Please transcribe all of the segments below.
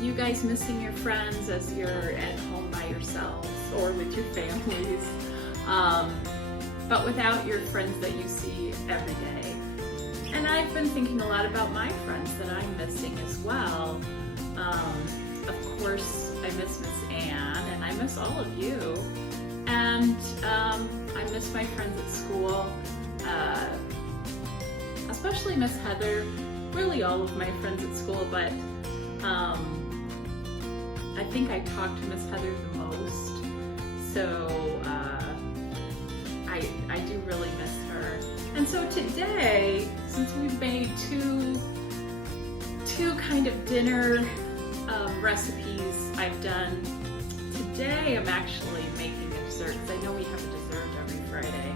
you guys missing your friends as you're at home by yourselves or with your families, but without your friends that you see every day. And I've been thinking a lot about my friends that I'm missing as well. Of course, I miss Miss Anne, and I miss all of you. And I miss my friends at school, especially Miss Heather, really all of my friends at school, but I think I talk to Miss Heather the most, so I do really miss her. And so today, since we've made two kind of dinner recipes I've done, today I'm actually making a dessert, because I know we have a dessert every Friday.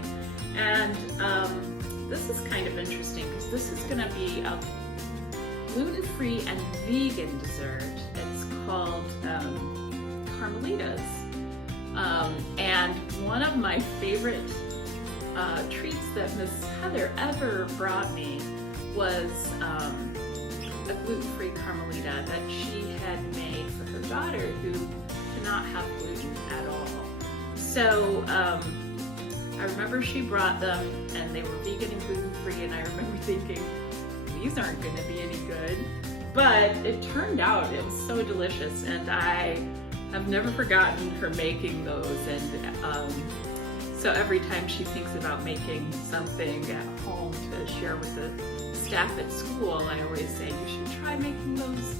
And this is kind of interesting, because this is going to be a gluten-free and vegan dessert. It's called Carmelitas. And one of my favorite treats that Miss Heather ever brought me was a gluten-free Carmelita that she had made for her daughter who cannot have gluten at all. So I remember she brought them, and they were vegan and gluten-free, and I remember thinking, these aren't going to be any good. But it turned out it was so delicious, and I have never forgotten her making those. And so every time she thinks about making something at home to share with the staff at school, I always say, you should try making those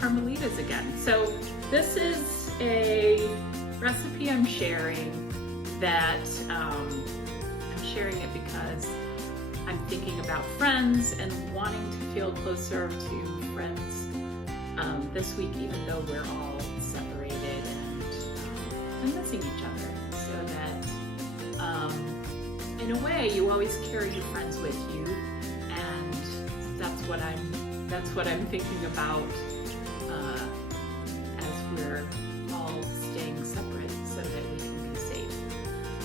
Carmelitas again. So this is a recipe I'm sharing that I'm sharing it because I'm thinking about friends and wanting to feel closer to friends this week, even though we're all separated and missing each other. So that in a way, you always carry your friends with you, and that's what I'm thinking about as we're all staying separate, so that we can be safe.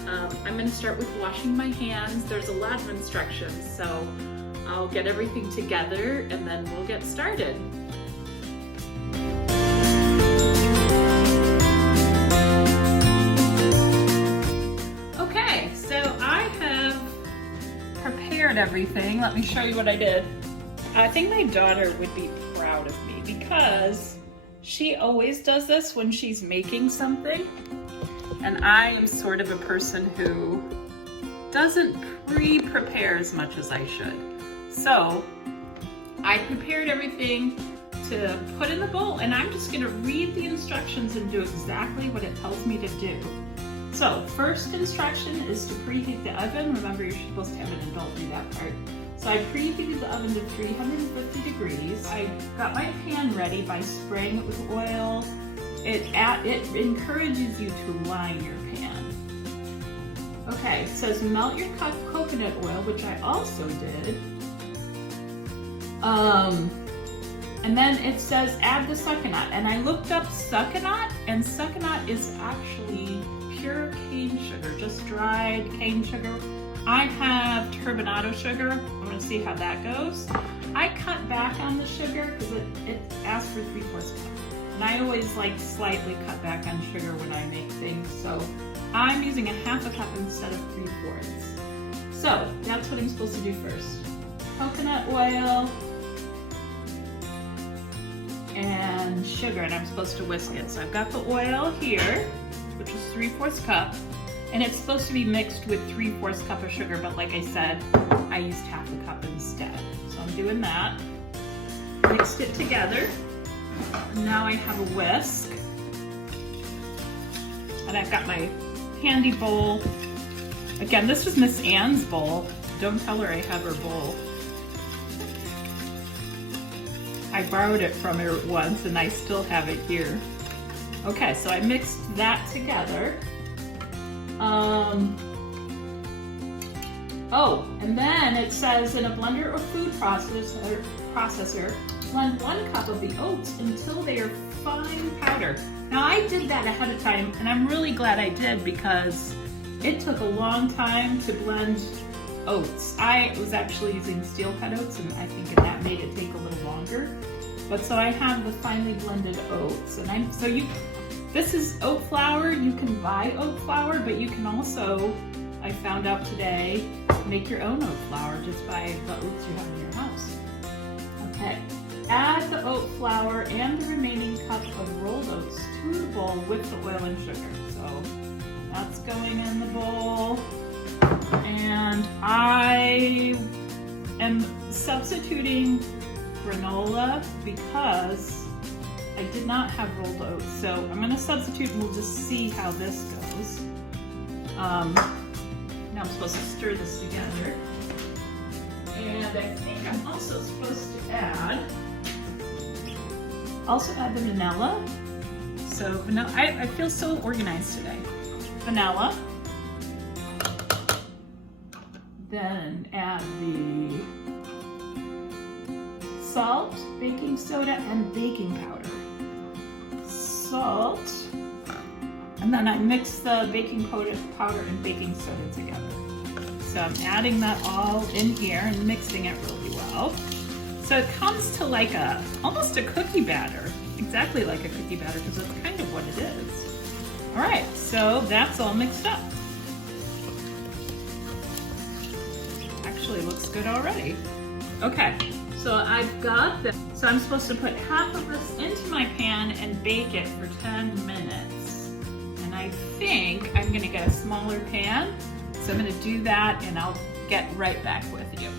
I'm going to start with washing my hands. There's a lot of instructions, so I'll get everything together and then we'll get started. Okay, so I have prepared everything. Let me show you what I did. I think my daughter would be proud of me because she always does this when she's making something. And I am sort of a person who doesn't pre-prepare as much as I should. So I prepared everything to put in the bowl, and I'm just gonna read the instructions and do exactly what it tells me to do. So first instruction is to preheat the oven. Remember, you're supposed to have an adult do that part. So I preheated the oven to 350 degrees. I got my pan ready by spraying it with oil. It encourages you to line your pan. Okay, it says melt your coconut oil, which I also did. And then it says add the succotash. And I looked up succotash, and succotash is actually pure cane sugar, just dried cane sugar. I have turbinado sugar. I'm gonna see how that goes. I cut back on the sugar because it asks for 3/4 cup. And I always like slightly cut back on sugar when I make things, so I'm using a 1/2 cup instead of 3/4. So that's what I'm supposed to do first. Coconut oil and sugar, and I'm supposed to whisk it. So I've got the oil here, which is 3/4 cup, and it's supposed to be mixed with 3/4 cup of sugar, but like I said, I used 1/2 cup instead. So I'm doing that. Mixed it together. Now I have a whisk, and I've got my handy bowl. Again, this was Miss Anne's bowl. Don't tell her I have her bowl. I borrowed it from her once, and I still have it here. Okay, so I mixed that together. Oh, and then it says in a blender or food processor, blend 1 cup of the oats until they are fine powder. Now I did that ahead of time, and I'm really glad I did because it took a long time to blend oats. I was actually using steel cut oats, and I think that made it take a little longer. But so I have the finely blended oats, and this is oat flour. You can buy oat flour, but you can also, I found out today, make your own oat flour just by the oats you have in your house. Okay, add the oat flour and the remaining cup of rolled oats to the bowl with the oil and sugar. So that's going in the bowl. And I am substituting granola because I did not have rolled oats. So I'm going to substitute and we'll just see how this goes. Now I'm supposed to stir this together. And I think I'm also supposed to add the vanilla. So vanilla, I feel so organized today. Vanilla. Then add the salt, baking soda, and baking powder. Salt. And then I mix the baking powder and baking soda together. So I'm adding that all in here and mixing it really well. So it comes to like almost a cookie batter. Exactly like a cookie batter because that's kind of what it is. All right, so that's all mixed up. Actually looks good already. Okay, so I've got this. So I'm supposed to put half of this into my pan and bake it for 10 minutes. And I think I'm gonna get a smaller pan. So I'm gonna do that and I'll get right back with you.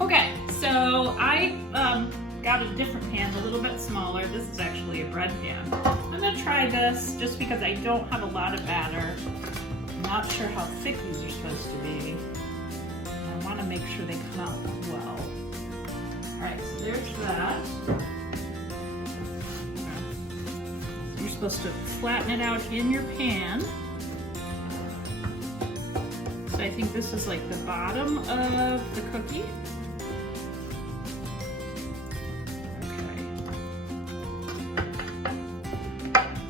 Okay, so I got a different pan, a little bit smaller. This is actually a bread pan. I'm gonna try this just because I don't have a lot of batter. I'm not sure how thick these are supposed to be. I wanna make sure they come out well. All right, so there's that. You're supposed to flatten it out in your pan. So I think this is like the bottom of the cookie.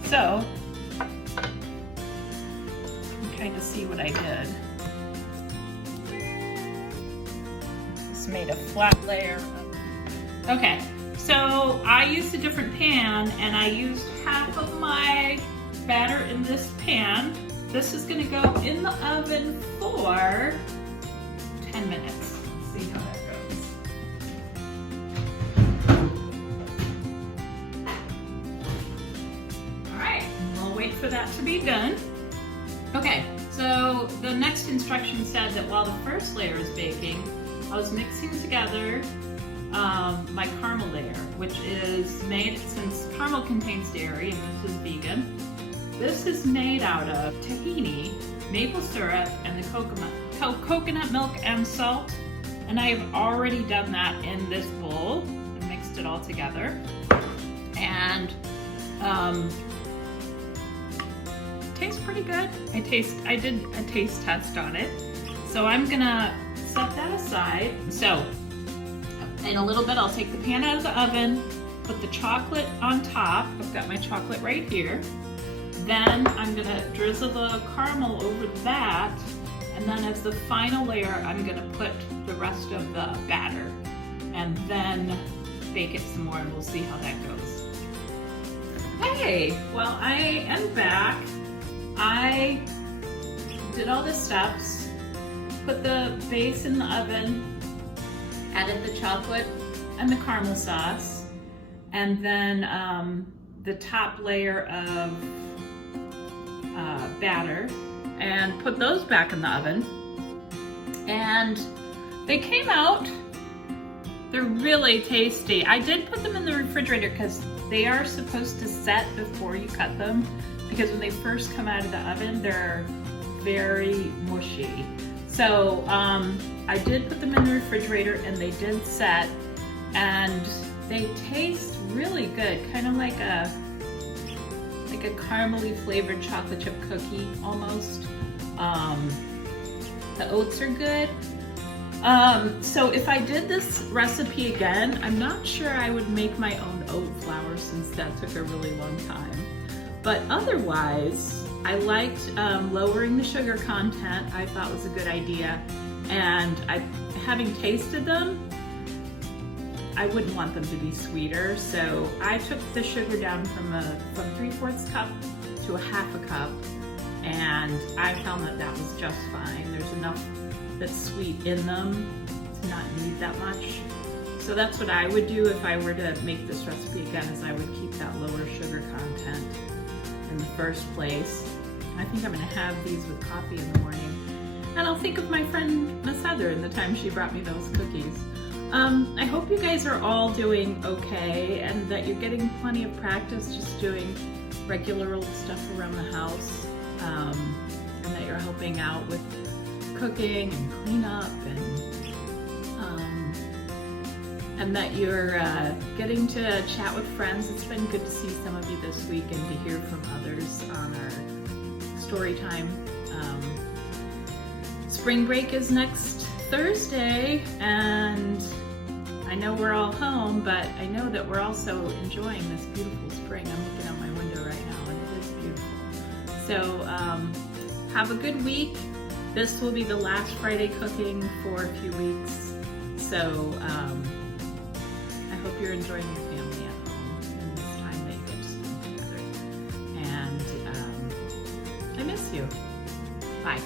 So, you kind of see what I did. Just made a flat layer of... Okay, so I used a different pan and I used half of my batter in this pan. This is gonna go in the oven for 10 minutes. Let's see how that goes. Wait for that to be done. Okay, so the next instruction said that while the first layer is baking, I was mixing together my caramel layer, which is made, since caramel contains dairy and this is vegan, this is made out of tahini, maple syrup, and the coconut milk and salt. And I have already done that in this bowl and mixed it all together. And tastes pretty good. I did a taste test on it. So I'm gonna set that aside. So in a little bit, I'll take the pan out of the oven, put the chocolate on top. I've got my chocolate right here. Then I'm gonna drizzle the caramel over that. And then as the final layer, I'm gonna put the rest of the batter and then bake it some more and we'll see how that goes. Hey, well, I am back. I did all the steps, put the base in the oven, added the chocolate and the caramel sauce, and then the top layer of batter, and put those back in the oven. And they came out, they're really tasty. I did put them in the refrigerator because they are supposed to set before you cut them. Because when they first come out of the oven, they're very mushy. So I did put them in the refrigerator and they did set, and they taste really good, kind of like a caramely flavored chocolate chip cookie almost. The oats are good. So if I did this recipe again, I'm not sure I would make my own oat flour since that took a really long time. But otherwise, I liked lowering the sugar content. I thought was a good idea. And having tasted them, I wouldn't want them to be sweeter. So I took the sugar down from 3/4 cup to a 1/2 cup, and I found that that was just fine. There's enough that's sweet in them to not need that much. So that's what I would do if I were to make this recipe again, is I would keep that lower sugar content in the first place. I think I'm gonna have these with coffee in the morning. And I'll think of my friend Miss Heather and the time she brought me those cookies. I hope you guys are all doing okay and that you're getting plenty of practice just doing regular old stuff around the house, and that you're helping out with cooking and cleanup, and that you're getting to chat with friends. It's been good to see some of you this week and to hear from others on our story time. Spring break is next Thursday, and I know we're all home, but I know that we're also enjoying this beautiful spring. I'm looking out my window right now and it is beautiful. So have a good week. This will be the last Friday cooking for a few weeks. So I hope you're enjoying your family at home and this time that you get to spend together. And I miss you. Bye.